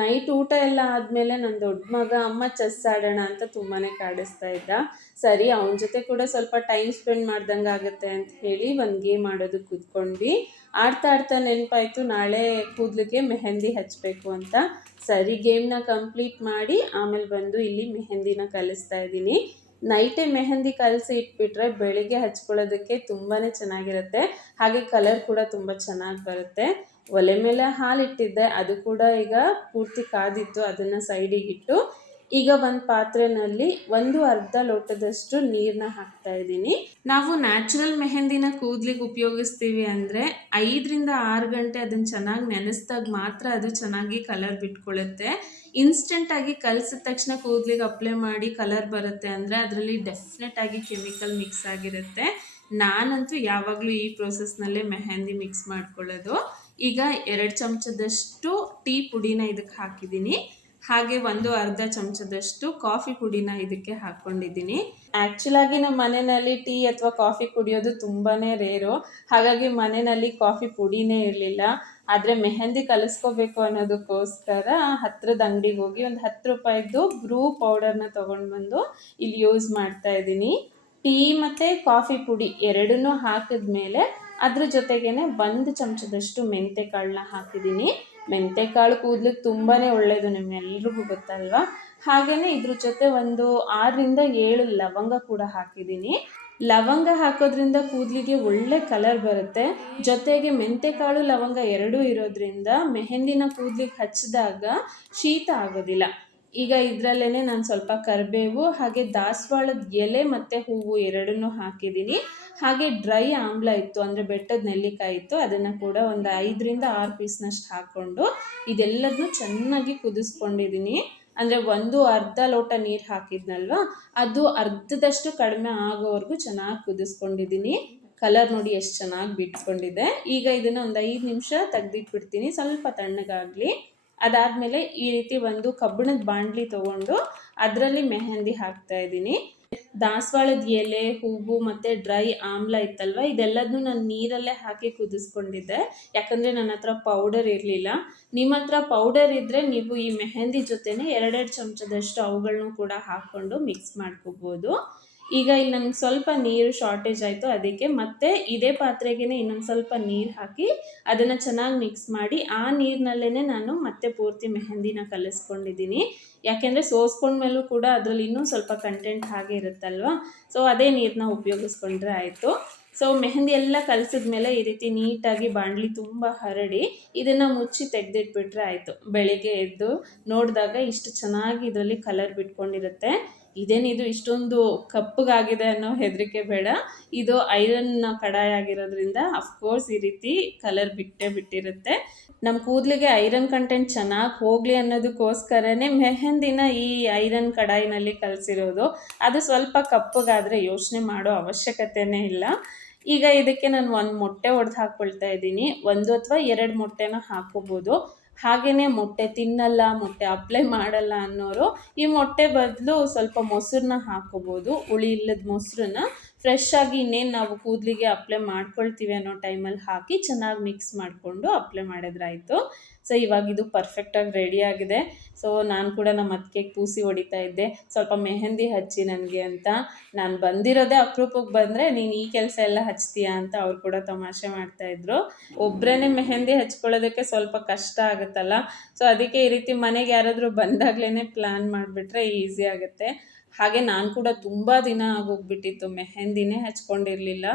Night ಊಟ ಎಲ್ಲ ಆದಮೇಲೆ ನನ್ನ ದೊಡ್ಡ ಮಗ, ಅಮ್ಮ ಚೆಸ್ ಆಡೋಣ ಅಂತ ತುಂಬಾ ಕಾಡಿಸ್ತಾ ಇದ್ದ. ಸರಿ, ಅವನ ಜೊತೆ ಕೂಡ ಸ್ವಲ್ಪ ಟೈಮ್ ಸ್ಪೆಂಡ್ ಮಾಡ್ದಂಗೆ ಆಗುತ್ತೆ ಅಂತ ಹೇಳಿ ಒಂದು ಗೇಮ್ ಆಡೋದಕ್ಕೆ ಕೂತ್ಕೊಂಡ್ವಿ. ಆಡ್ತಾ ಆಡ್ತಾ ನೆನಪಾಯಿತು, ನಾಳೆ ಕೂದಲಿಗೆ ಮೆಹಂದಿ ಹಚ್ಚಬೇಕು ಅಂತ. ಸರಿ, ಗೇಮ್ನ ಕಂಪ್ಲೀಟ್ ಮಾಡಿ ಆಮೇಲೆ ಬಂದು ಇಲ್ಲಿ ಮೆಹಂದಿನ ಕಲಿಸ್ತಾ ಇದ್ದೀನಿ. ನೈಟೇ ಮೆಹಂದಿ ಕಲಸಿ ಇಟ್ಬಿಟ್ರೆ ಬೆಳಿಗ್ಗೆ ಹಚ್ಕೊಳ್ಳೋದಕ್ಕೆ ತುಂಬಾ ಚೆನ್ನಾಗಿರುತ್ತೆ. ಹಾಗೆ ಕಲರ್ ಕೂಡ ತುಂಬ ಚೆನ್ನಾಗಿ ಬರುತ್ತೆ. ಒಲೆ ಮೇಲೆ ಹಾಲಿಟ್ಟಿದ್ದೆ. ಅದು ಕೂಡ ಈಗ ಪೂರ್ತಿ ಕಾದಿತ್ತು. ಅದನ್ನು ಸೈಡಿಗಿಟ್ಟು ಈಗ ಒಂದು ಪಾತ್ರೆನಲ್ಲಿ ಒಂದು ಅರ್ಧ ಲೋಟದಷ್ಟು ನೀರನ್ನ ಹಾಕ್ತಾ ಇದ್ದೀನಿ. ನಾವು ನ್ಯಾಚುರಲ್ ಮೆಹಂದಿನ ಕೂದಲಿಗೆ ಉಪಯೋಗಿಸ್ತೀವಿ ಅಂದರೆ ಐದರಿಂದ ಆರು ಗಂಟೆ ಅದನ್ನು ಚೆನ್ನಾಗಿ ನೆನೆಸ್ದಾಗ ಮಾತ್ರ ಅದು ಚೆನ್ನಾಗಿ ಕಲರ್ ಬಿಟ್ಕೊಳ್ಳುತ್ತೆ ಇನ್ಸ್ಟೆಂಟಾಗಿ ಕಲಸಿದ ತಕ್ಷಣ ಕೂದಲಿಗೆ ಅಪ್ಲೈ ಮಾಡಿ ಕಲರ್ ಬರುತ್ತೆ ಅಂದರೆ ಅದರಲ್ಲಿ ಡೆಫಿನೆಟ್ ಆಗಿ ಕೆಮಿಕಲ್ ಮಿಕ್ಸ್ ಆಗಿರುತ್ತೆ. ನಾನಂತೂ ಯಾವಾಗಲೂ ಈ ಪ್ರೋಸೆಸ್ನಲ್ಲೇ ಮೆಹಂದಿ ಮಿಕ್ಸ್ ಮಾಡ್ಕೊಳ್ಳೋದು. ಈಗ ಎರಡು ಚಮಚದಷ್ಟು ಟೀ ಪುಡಿನ ಇದಕ್ಕೆ ಹಾಕಿದ್ದೀನಿ. ಹಾಗೆ ಒಂದು ಅರ್ಧ ಚಮಚದಷ್ಟು ಕಾಫಿ ಪುಡಿನ ಇದಕ್ಕೆ ಹಾಕ್ಕೊಂಡಿದ್ದೀನಿ. ಆ್ಯಕ್ಚುಲಾಗಿ ನಮ್ಮ ಮನೆಯಲ್ಲಿ ಟೀ ಅಥವಾ ಕಾಫಿ ಕುಡಿಯೋದು ತುಂಬಾ ರೇರು. ಹಾಗಾಗಿ ಮನೆಯಲ್ಲಿ ಕಾಫಿ ಪುಡಿನೇ ಇರಲಿಲ್ಲ. ಆದರೆ ಮೆಹಂದಿ ಕಲಿಸ್ಕೋಬೇಕು ಅನ್ನೋದಕ್ಕೋಸ್ಕರ ಹತ್ರದ ಅಂಗಡಿಗೆ ಹೋಗಿ ಒಂದು ಹತ್ತು ರೂಪಾಯಿದ್ದು ಬ್ರೂ ಪೌಡರ್ನ ತೊಗೊಂಡು ಬಂದು ಇಲ್ಲಿ ಯೂಸ್ ಮಾಡ್ತಾ ಇದ್ದೀನಿ. ಟೀ ಮತ್ತು ಕಾಫಿ ಪುಡಿ ಎರಡನ್ನೂ ಹಾಕಿದ್ಮೇಲೆ ಅದ್ರ ಜೊತೆಗೇನೆ ಒಂದು ಚಮಚದಷ್ಟು ಮೆಂತೆ ಕಾಳನ್ನ ಹಾಕಿದ್ದೀನಿ. ಮೆಂತೆ ಕಾಳು ಕೂದಲಿಗೆ ತುಂಬಾ ಒಳ್ಳೆಯದು ನಿಮ್ಮೆಲ್ರಿಗೂ ಗೊತ್ತಲ್ವಾ? ಹಾಗೇ ಇದ್ರ ಜೊತೆ ಒಂದು ಆರರಿಂದ ಏಳು ಲವಂಗ ಕೂಡ ಹಾಕಿದ್ದೀನಿ. ಲವಂಗ ಹಾಕೋದ್ರಿಂದ ಕೂದಲಿಗೆ ಒಳ್ಳೆ ಕಲರ್ ಬರುತ್ತೆ. ಜೊತೆಗೆ ಮೆಂತೆಕಾಳು ಲವಂಗ ಎರಡೂ ಇರೋದ್ರಿಂದ ಮೆಹಂದಿನ ಕೂದಲಿಗೆ ಹಚ್ಚಿದಾಗ ಶೀತ ಆಗೋದಿಲ್ಲ. ಈಗ ಇದರಲ್ಲೇ ನಾನು ಸ್ವಲ್ಪ ಕರಿಬೇವು, ಹಾಗೆ ದಾಸವಾಳದ ಎಲೆ ಮತ್ತು ಹೂವು ಎರಡನ್ನೂ ಹಾಕಿದ್ದೀನಿ. ಹಾಗೆ ಡ್ರೈ ಆಮ್ಲ ಇತ್ತು, ಅಂದರೆ ಬೆಟ್ಟದ ನೆಲ್ಲಿಕಾಯಿ ಇತ್ತು, ಅದನ್ನು ಕೂಡ ಒಂದು ಐದರಿಂದ ಆರು ಪೀಸ್ನಷ್ಟು ಹಾಕ್ಕೊಂಡು ಇದೆಲ್ಲದನ್ನು ಚೆನ್ನಾಗಿ ಕುದಿಸ್ಕೊಂಡಿದ್ದೀನಿ ಅಂದರೆ ಒಂದು ಅರ್ಧ ಲೋಟ ನೀರು ಹಾಕಿದ್ನಲ್ವ, ಅದು ಅರ್ಧದಷ್ಟು ಕಡಿಮೆ ಆಗೋವರೆಗೂ ಚೆನ್ನಾಗಿ ಕುದಿಸ್ಕೊಂಡಿದ್ದೀನಿ ಕಲರ್ ನೋಡಿ ಎಷ್ಟು ಚೆನ್ನಾಗಿ ಬಿಟ್ಕೊಂಡಿದೆ. ಈಗ ಇದನ್ನು ಒಂದು ಐದು ನಿಮಿಷ ತೆಗ್ದಿಟ್ಬಿಡ್ತೀನಿ, ಸ್ವಲ್ಪ ತಣ್ಣಗಾಗಲಿ. ಅದಾದಮೇಲೆ ಈ ರೀತಿ ಒಂದು ಕಬ್ಬಿಣದ ಬಾಂಡ್ಲಿ ತಗೊಂಡು ಅದರಲ್ಲಿ ಮೆಹಂದಿ ಹಾಕ್ತಾ ಇದ್ದೀನಿ. ದಾಸವಾಳದ ಎಲೆ, ಹೂವು ಮತ್ತು ಡ್ರೈ ಆಮ್ಲ ಇತ್ತಲ್ವ? ಇದೆಲ್ಲದನ್ನು ನಾನು ನೀರಲ್ಲೇ ಹಾಕಿ ಕುದಿಸ್ಕೊಂಡಿದ್ದೆ. ಯಾಕಂದರೆ ನನ್ನ ಹತ್ರ ಪೌಡರ್ ಇರಲಿಲ್ಲ. ನಿಮ್ಮ ಹತ್ರ ಪೌಡರ್ ಇದ್ದರೆ ನೀವು ಈ ಮೆಹಂದಿ ಜೊತೆನೇ ಎರಡೆರಡು ಚಮಚದಷ್ಟು ಅವುಗಳನ್ನೂ ಕೂಡ ಹಾಕ್ಕೊಂಡು ಮಿಕ್ಸ್ ಮಾಡ್ಕೋಬೋದು. ಈಗ ಇಲ್ಲಿ ನನಗೆ ಸ್ವಲ್ಪ ನೀರು ಶಾರ್ಟೇಜ್ ಆಯಿತು ಅದಕ್ಕೆ ಮತ್ತೆ ಇದೇ ಪಾತ್ರೆಗೆ ಇನ್ನೊಂದು ಸ್ವಲ್ಪ ನೀರು ಹಾಕಿ ಅದನ್ನು ಚೆನ್ನಾಗಿ ಮಿಕ್ಸ್ ಮಾಡಿ ಆ ನೀರಿನಲ್ಲೇ ನಾನು ಮತ್ತೆ ಪೂರ್ತಿ ಮೆಹಂದಿನ ಕಲಿಸ್ಕೊಂಡಿದ್ದೀನಿ. ಯಾಕೆಂದರೆ ಸೋಸ್ಕೊಂಡ್ಮೇಲೂ ಕೂಡ ಅದರಲ್ಲಿ ಇನ್ನೂ ಸ್ವಲ್ಪ ಕಂಟೆಂಟ್ ಹಾಗೆ ಇರುತ್ತಲ್ವ? ಸೊ ಅದೇ ನೀರನ್ನ ಉಪಯೋಗಿಸ್ಕೊಂಡ್ರೆ ಆಯಿತು. ಸೊ ಮೆಹಂದಿ ಎಲ್ಲ ಕಲಸಿದ್ಮೇಲೆ ಈ ರೀತಿ ನೀಟಾಗಿ ಬಾಣಲಿ ತುಂಬ ಹರಡಿ ಇದನ್ನು ಮುಚ್ಚಿ ತೆಗೆದಿಟ್ಬಿಟ್ರೆ ಆಯಿತು. ಬೆಳಿಗ್ಗೆ ಎದ್ದು ನೋಡಿದಾಗ ಇಷ್ಟು ಚೆನ್ನಾಗಿ ಇದರಲ್ಲಿ ಕಲರ್ ಬಿಟ್ಕೊಂಡಿರುತ್ತೆ. ಇದೇನಿದು? ಇಷ್ಟೊಂದು ಕಪ್ಪಗಾಗಿದೆ ಅನ್ನೋ ಹೆದರಿಕೆ ಬೇಡ. ಇದು ಐರನ್ ಕಡಾಯ ಆಗಿರೋದ್ರಿಂದ ಅಫ್ಕೋರ್ಸ್ ಈ ರೀತಿ ಕಲರ್ ಬಿಟ್ಟೇ ಬಿಟ್ಟಿರುತ್ತೆ. ನಮ್ಮ ಕೂದಲಿಗೆ ಐರನ್ ಕಂಟೆಂಟ್ ಚೆನ್ನಾಗಿ ಹೋಗಲಿ ಅನ್ನೋದಕ್ಕೋಸ್ಕರನೇ ಮೆಹಂದಿನ ಈ ಐರನ್ ಕಡಾಯಿನಲ್ಲಿ ಕಲಸಿರೋದು. ಅದು ಸ್ವಲ್ಪ ಕಪ್ಪಗಾದರೆ ಯೋಚನೆ ಮಾಡೋ ಅವಶ್ಯಕತೆನೇ ಇಲ್ಲ. ಈಗ ಇದಕ್ಕೆ ನಾನು ಒಂದು ಮೊಟ್ಟೆ ಒಡೆದು ಹಾಕ್ಕೊಳ್ತಾ ಇದ್ದೀನಿ. ಒಂದು ಅಥವಾ ಎರಡು ಮೊಟ್ಟೆನ ಹಾಕೋಬೋದು ಹಾಗೆಯೇ ಮೊಟ್ಟೆ ತಿನ್ನಲ್ಲ, ಮೊಟ್ಟೆ ಅಪ್ಲೈ ಮಾಡಲ್ಲ ಅನ್ನೋರು, ಈ ಮೊಟ್ಟೆ ಬದಲು ಸ್ವಲ್ಪ ಮೊಸರನ್ನ ಹಾಕೋಬೋದು, ಹುಳಿ ಇಲ್ಲದ ಮೊಸರನ್ನ. ಫ್ರೆಶ್ ಆಗಿ ಇನ್ನೇನು ನಾವು ಕೂದಲಿಗೆ ಅಪ್ಲೈ ಮಾಡ್ಕೊಳ್ತೀವಿ ಅನ್ನೋ ಟೈಮಲ್ಲಿ ಹಾಕಿ ಚೆನ್ನಾಗಿ ಮಿಕ್ಸ್ ಮಾಡಿಕೊಂಡು ಅಪ್ಲೈ ಮಾಡಿದ್ರಾಯಿತು ಸೊ, ಇವಾಗ ಇದು ಪರ್ಫೆಕ್ಟಾಗಿ ರೆಡಿ ಆಗಿದೆ. ಸೊ ನಾನು ಕೂಡ ನಮ್ಮ ಅತ್ತಿಗೆ ಪೂಸಿ ಹೊಡಿತಾ ಇದ್ದೆ. ಸ್ವಲ್ಪ ಮೆಹಂದಿ ಹಚ್ಚಿ ನನಗೆ ಅಂತ. ನಾನು ಬಂದಿರೋದೇ ಅಪರೂಪಕ್ಕೆ ಬಂದರೆ ನೀನು ಈ ಕೆಲಸ ಎಲ್ಲ ಹಚ್ತೀಯಾ ಅಂತ ಅವ್ರು ಕೂಡ ತಮಾಷೆ ಮಾಡ್ತಾಯಿದ್ರು ಒಬ್ಬರೇ ಮೆಹಂದಿ ಹಚ್ಕೊಳ್ಳೋದಕ್ಕೆ ಸ್ವಲ್ಪ ಕಷ್ಟ ಆಗುತ್ತಲ್ಲ. ಸೊ ಅದಕ್ಕೆ ಈ ರೀತಿ ಮನೆಗೆ ಯಾರಾದರೂ ಬಂದಾಗ್ಲೇ ಪ್ಲ್ಯಾನ್ ಮಾಡಿಬಿಟ್ರೆ ಈಸಿ ಆಗುತ್ತೆ. ಹಾಗೆ ನಾನು ಕೂಡ ತುಂಬ ದಿನ ಆಗೋಗ್ಬಿಟ್ಟಿತ್ತು, ಮೆಹೆಂದಿನೇ ಹಚ್ಕೊಂಡಿರಲಿಲ್ಲ.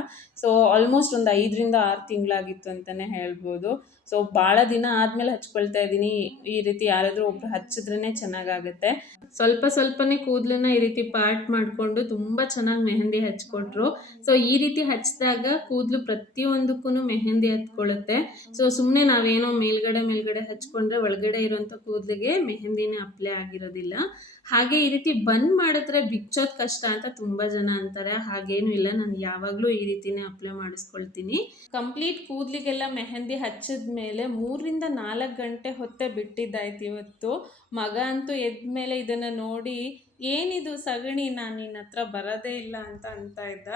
ಸೊ ಆಲ್ಮೋಸ್ಟ್ ಒಂದು ಐದರಿಂದ ಆರು ತಿಂಗಳಾಗಿತ್ತು ಅಂತಲೇ ಹೇಳ್ಬೋದು. ಸೊ ಭಾಳ ದಿನ ಆದಮೇಲೆ ಹಚ್ಕೊಳ್ತಾ ಇದ್ದೀನಿ. ಈ ರೀತಿ ಯಾರಾದರೂ ಒಬ್ರು ಹಚ್ಚಿದ್ರೇ ಚೆನ್ನಾಗಾಗುತ್ತೆ. ಸ್ವಲ್ಪ ಸ್ವಲ್ಪನೇ ಕೂದಲನ್ನ ಈ ರೀತಿ ಪಾರ್ಟ್ ಮಾಡಿಕೊಂಡು ತುಂಬ ಚೆನ್ನಾಗಿ ಮೆಹಂದಿ ಹಚ್ಕೊಟ್ರು. ಸೊ ಈ ರೀತಿ ಹಚ್ಚಿದಾಗ ಕೂದಲು ಪ್ರತಿಯೊಂದಕ್ಕೂ ಮೆಹಂದಿ ಹತ್ಕೊಳ್ಳುತ್ತೆ ಸೊ ಸುಮ್ಮನೆ ನಾವೇನೋ ಮೇಲ್ಗಡೆ ಮೇಲ್ಗಡೆ ಹಚ್ಕೊಂಡ್ರೆ ಒಳಗಡೆ ಇರೋಂಥ ಕೂದಲಿಗೆ ಮೆಹಂದಿನೇ ಅಪ್ಲೈ ಆಗಿರೋದಿಲ್ಲ. ಹಾಗೆ ಈ ರೀತಿ ಬಂದ್ ಮಾಡಿದ್ರೆ ಬಿಚ್ಚೋದು ಕಷ್ಟ ಅಂತ ತುಂಬ ಜನ ಅಂತಾರೆ. ಹಾಗೇನು ಇಲ್ಲ. ನಾನು ಯಾವಾಗಲೂ ಈ ರೀತಿನೇ ಅಪ್ಲೈ ಮಾಡಿಸ್ಕೊಳ್ತೀನಿ. ಕಂಪ್ಲೀಟ್ ಕೂದಲಿಗೆಲ್ಲ ಮೆಹಂದಿ ಹಚ್ಚಿದ ಮೇಲೆ ಮೂರರಿಂದ ನಾಲ್ಕು ಗಂಟೆ ಹೊತ್ತೆ ಬಿಟ್ಟಿದ್ದಾಯ್ತು ಇವತ್ತು. ಮಗ ಅಂತೂ ಎದ್ದ ಮೇಲೆ ಇದನ್ನು ನೋಡಿ, ಏನಿದು ಸಗಣಿ? ನಾನು ನಿನ್ನ ಹತ್ರ ಬರೋದೇ ಇಲ್ಲ ಅಂತ ಅಂತ ಇದ್ದ.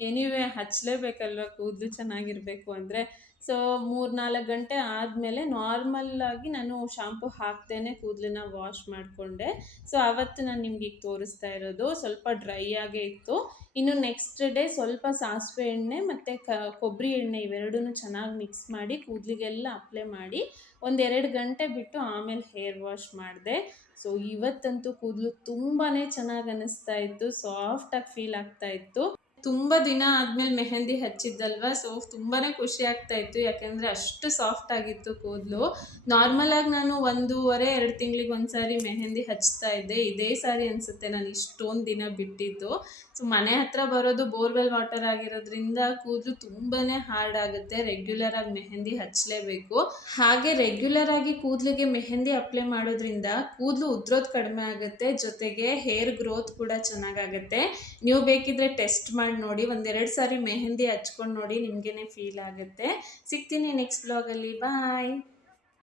ಎನಿವೇ ಹಚ್ಚಲೇಬೇಕಲ್ವ ಕೂದಲು ಚೆನ್ನಾಗಿರಬೇಕು ಅಂದರೆ. ಸೊ ಮೂರು ನಾಲ್ಕು ಗಂಟೆ ಆದಮೇಲೆ ನಾರ್ಮಲ್ಲಾಗಿ ನಾನು ಶಾಂಪು ಹಾಕ್ತೇನೆ, ಕೂದಲನ್ನ ವಾಶ್ ಮಾಡಿಕೊಂಡೆ. ಸೊ ಅವತ್ತು ನಾನು ನಿಮ್ಗೆ ಈಗ ತೋರಿಸ್ತಾ ಇರೋದು, ಸ್ವಲ್ಪ ಡ್ರೈ ಆಗೇ ಇತ್ತು. ಇನ್ನು ನೆಕ್ಸ್ಟ್ ಡೇ ಸ್ವಲ್ಪ ಸಾಸಿವೆ ಎಣ್ಣೆ ಮತ್ತು ಕ, ಕೊಬ್ಬರಿ ಎಣ್ಣೆ ಇವೆರಡೂ ಚೆನ್ನಾಗಿ ಮಿಕ್ಸ್ ಮಾಡಿ, ಕೂದಲಿಗೆಲ್ಲ ಅಪ್ಲೈ ಮಾಡಿ ಒಂದೆರಡು ಗಂಟೆ ಬಿಟ್ಟು ಆಮೇಲೆ ಹೇರ್ ವಾಶ್ ಮಾಡಿದೆ. ಸೊ ಇವತ್ತಂತೂ ಕೂದಲು ತುಂಬಾ ಚೆನ್ನಾಗಿ ಅನ್ನಿಸ್ತಾ ಇತ್ತು ಸಾಫ್ಟಾಗಿ ಫೀಲ್ ಆಗ್ತಾ ಇತ್ತು. ತುಂಬ ದಿನ ಆದಮೇಲೆ ಮೆಹಂದಿ ಹಚ್ಚಿದ್ದಲ್ವ? ಸೊ ತುಂಬಾ ಖುಷಿ ಆಗ್ತಾ ಇತ್ತು. ಯಾಕಂದ್ರೆ ಅಷ್ಟು ಸಾಫ್ಟ್ ಆಗಿತ್ತು ಕೂದಲು. ನಾರ್ಮಲಾಗಿ ನಾನು ಒಂದೂವರೆ, ಎರಡು ತಿಂಗಳಿಗೆ ಒಂದ್ಸಾರಿ ಮೆಹಂದಿ ಹಚ್ತಾ ಇದ್ದೆ. ಇದೇ ಸಾರಿ ಅನ್ಸುತ್ತೆ ನಾನು ಇಷ್ಟೊಂದು ದಿನ ಬಿಟ್ಟಿದ್ದು. ಸೊ ಮನೆ ಹತ್ರ ಬರೋದು ಬೋರ್ವೆಲ್ ವಾಟರ್ ಆಗಿರೋದ್ರಿಂದ ಕೂದಲು ತುಂಬಾ ಹಾರ್ಡ್ ಆಗುತ್ತೆ. ರೆಗ್ಯುಲರ್ ಆಗಿ ಮೆಹಂದಿ ಹಚ್ಚಲೇಬೇಕು ಹಾಗೆ ರೆಗ್ಯುಲರ್ ಆಗಿ ಕೂದಲಿಗೆ ಮೆಹಂದಿ ಅಪ್ಲೈ ಮಾಡೋದ್ರಿಂದ ಕೂದಲು ಉದ್ರೋದು ಕಡಿಮೆ ಆಗುತ್ತೆ. ಜೊತೆಗೆ ಹೇರ್ ಗ್ರೋತ್ ಕೂಡ ಚೆನ್ನಾಗಾಗುತ್ತೆ ನೀವು ಬೇಕಿದ್ರೆ ಟೆಸ್ಟ್ ಮಾಡಿ ನೋಡಿ ಒಂದೆರಡು ಸಾರಿ ಮೆಹಂದಿ ಹಚ್ಕೊಂಡು ನೋಡಿ ನಿಮಗೇನೆ ಫೀಲ್ ಆಗುತ್ತೆ. ಸಿಗ್ತೀನಿ ನೆಕ್ಸ್ಟ್ ಬ್ಲಾಗಲ್ಲಿ ಬಾಯ್